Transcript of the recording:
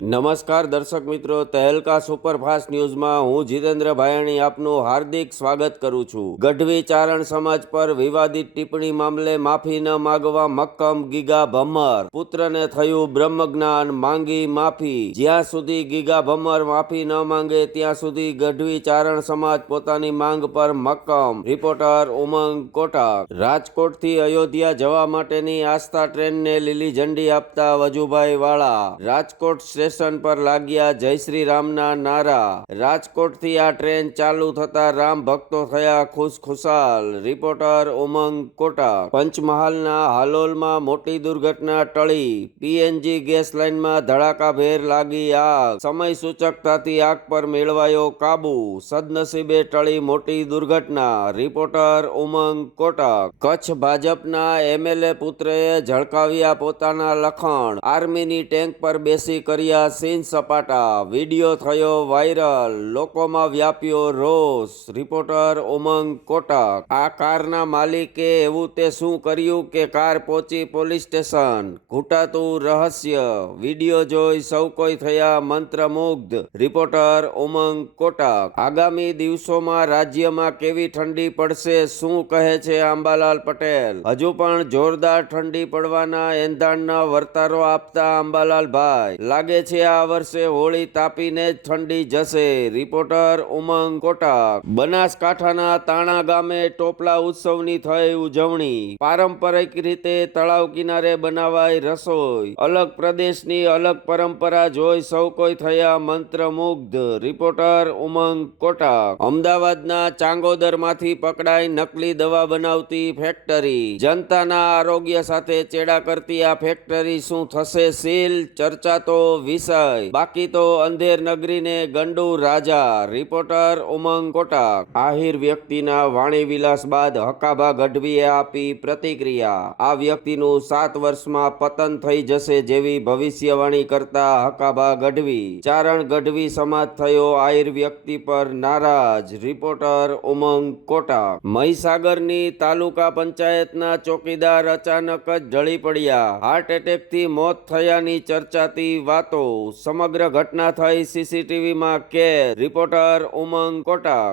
નમસ્કાર દર્શક મિત્રો, તહેલકા સુપરફાસ્ટ ન્યૂઝમાં હું જીતેન્દ્ર ભાયાણી આપનું હાર્દિક સ્વાગત કરું છું। ગઢવી ચારણ સમાજ પર વિવાદિત ટિપ્પણી મામલે માફી ન માંગવા મક્કમ ગીગા ભમ્મર। પુત્રને થયું બ્રહ્મજ્ઞાન, માંગી માફી। જ્યાં સુધી ગીગા ભમ્મર માફી ન માંગે ત્યાં સુધી ગઢવી ચારણ સમાજ પોતાની માંગ પર મક્કમ। રિપોર્ટર ઉમંગ કોટક। રાજકોટથી અયોધ્યા જવા માટેની આસ્થા ટ્રેનને લીલી ઝંડી આપતા વજુભાઈ વાળા। રાજકોટ સ્ટેશન પર લાગ્યા જય શ્રી રામના નારા। રાજકોટથી આ ટ્રેન ચાલુ થતા રામ ભક્તો થયા ખુશખુશાલ। રિપોર્ટર ઉમંગ કોટક। પંચમહાલના હાલોલમાં મોટી દુર્ઘટના ટળી। પીએનજી ગેસ લાઇનમાં ધડાકાભેર લાગી આગ। સમય સૂચકતાથી આગ પર મેળવાયો કાબુ। સદનસીબે ટળી મોટી દુર્ઘટના। રિપોર્ટર ઉમંગ કોટક। કચ્છ ભાજપના એમએલએ પુત્રએ ઝળકાવ્યા પોતાના લખણ। આર્મીની ટેન્ક પર બેસી કર્યા સીન સપાટા। વિડીયો થયો વાયરલ, લોકોમાં વ્યાપ્યો રોષ। રિપોર્ટર ઉમંગ કોટક। આ કારના માલિકે એવું તે શું કર્યું કે કાર પહોંચી પોલીસ સ્ટેશન? ઘૂંટાતું રહસ્ય। વિડીયો જોઈ સૌ કોઈ થયા મંત્રમુગ્ધ। રિપોર્ટર ઉમંગ કોટક। આગામી દિવસોમાં રાજ્યમાં કેવી ઠંડી પડશે, શું કહે છે આંબાલાલ પટેલ? હજુ પણ જોરદાર ઠંડી પડવાના એંધાણના વર્તારો આપતા આંબાલાલભાઈ લાગે છે આ વર્ષે હોળી તાપીને જ ઠંડી જશે। રિપોર્ટર ઉમંગ કોટક। બનાસકાંઠાના તાણા ગામે ટોપલા ઉત્સવની થઈ ઉજવણી। પારંપરિક રીતે તળાવ કિનારે બનાવાઈ રસોઈ। અલગ પ્રદેશની અલગ પરંપરા જોઈ સૌ કોઈ થયા મંત્રમુગ્ધ। રિપોર્ટર ઉમંગ કોટક। અમદાવાદના ચાંગોદરમાંથી પકડાઈ નકલી દવા બનાવતી ફેક્ટરી। જનતાના આરોગ્ય સાથે ચેડા કરતી આ ફેક્ટરી શું થશે સીલ? ચર્ચા તો વિષય, બાકી તો અંધેર નગરીને ગંડુ રાજા। રિપોર્ટર ઉમંગ કોટક। આહિર વ્યક્તિના વાણી વિલાસ બાદ હકાભા ગઢવીએ આપી પ્રતિક્રિયા। આ વ્યક્તિનું 7 વર્ષમાં પતન થઈ જશે જેવી ભવિષ્યવાણી કરતા હકાભા ગઢવી। ચારણ ગઢવી સમાજ થયો આહિર વ્યક્તિ પર નારાજ। રિપોર્ટર ઉમંગ કોટક। મહીસાગરની તાલુકા પંચાયતના ચોકીદાર અચાનક જ ઢળી પડ્યા। હાર્ટ એટેકથી મોત થયાની ચર્ચાતી વાતો। સમગ્ર ઘટના થઈ સીસીટીવીમાં કેદ। રિપોર્ટર ઉમંગ કોટક।